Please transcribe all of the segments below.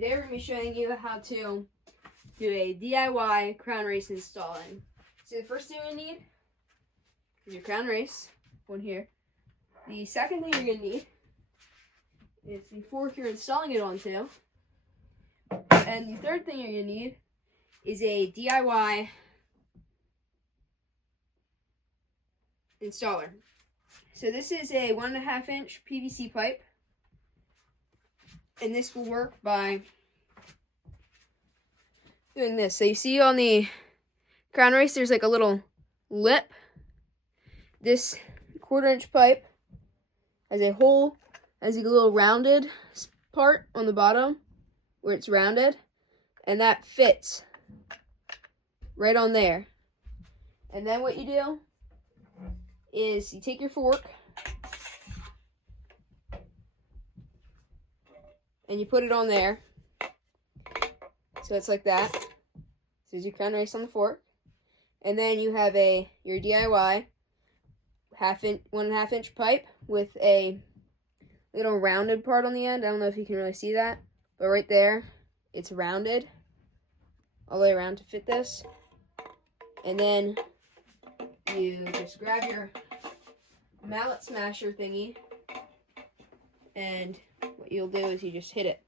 Today we're going to be showing you how to do a DIY crown race installing. So the first thing we need is your crown race, one here. The second thing you're going to need is the fork you're installing it onto. And the third thing you're going to need is a DIY installer. So this is a 1.5 inch PVC pipe. And this will work by doing this. So you see on the crown race, there's like a little lip. This 1/4 inch pipe has a hole, has a little rounded part on the bottom where it's rounded, and that fits right on there. And then what you do is you take your fork and you put it on there. So it's like that. So there's your crown race on the fork. And then you have your DIY 1.5 inch pipe with a little rounded part on the end. I don't know if you can really see that, but right there, it's rounded all the way around to fit this. And then you just grab your mallet smasher thingy, and what you'll do is you just hit it.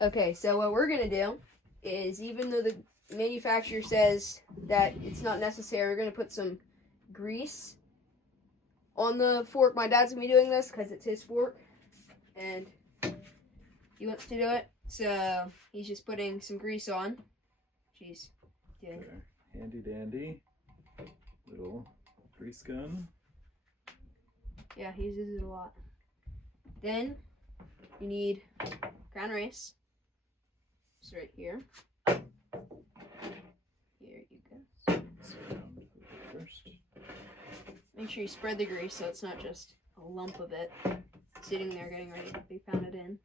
Okay, so what we're going to do is, even though the manufacturer says that it's not necessary, we're going to put some grease on the fork. My dad's going to be doing this because it's his fork, and he wants to do it. So he's just putting some grease on. Jeez. Okay. Handy dandy little grease gun. Yeah, he uses it a lot. Then you need crown race. It's right here. Here you go. First. Make sure you spread the grease so it's not just a lump of it sitting there getting ready to be pounded in.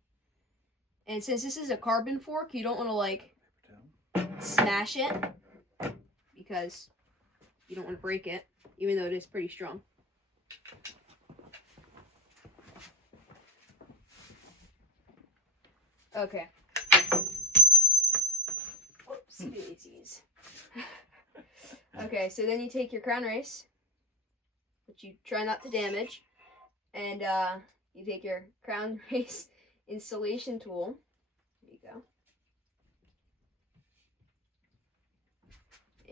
And since this is a carbon fork, you don't want to like smash it because you don't want to break it, even though it is pretty strong. Okay. Whoops, daisies. Okay, so then you take your crown race, which you try not to damage, and you take your crown race installation tool. There you go.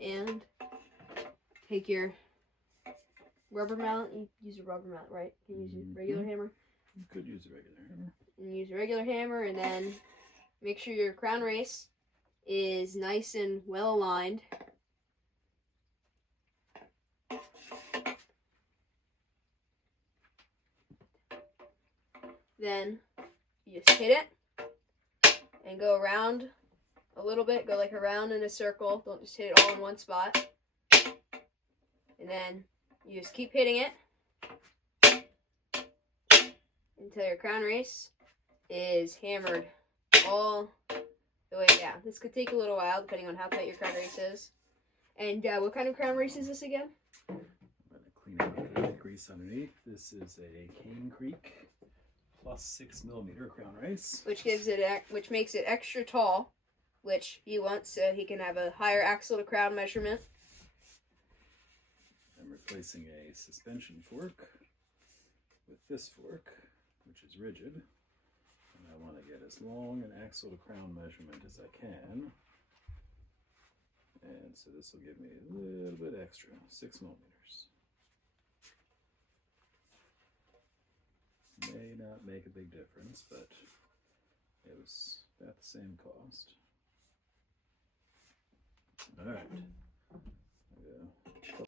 And take your rubber mallet. You use a rubber mallet, right? You can use a regular hammer. You could use a regular hammer. And use a regular hammer, and then make sure your crown race is nice and well aligned. Then you just hit it and go around a little bit. Go like around in a circle. Don't just hit it all in one spot. And then you just keep hitting it until your crown race is hammered all the way down. This could take a little while depending on how tight your crown race is. And what kind of crown race is this again? I'm going to clean up the grease underneath. This is a Cane Creek plus 6mm crown race, which makes it extra tall, which he wants so he can have a higher axle to crown measurement. I'm replacing a suspension fork with this fork, which is rigid. And I want to get as long an axle to crown measurement as I can. And so this will give me a little bit extra, 6mm. May not make a big difference, but it was about the same cost. All right.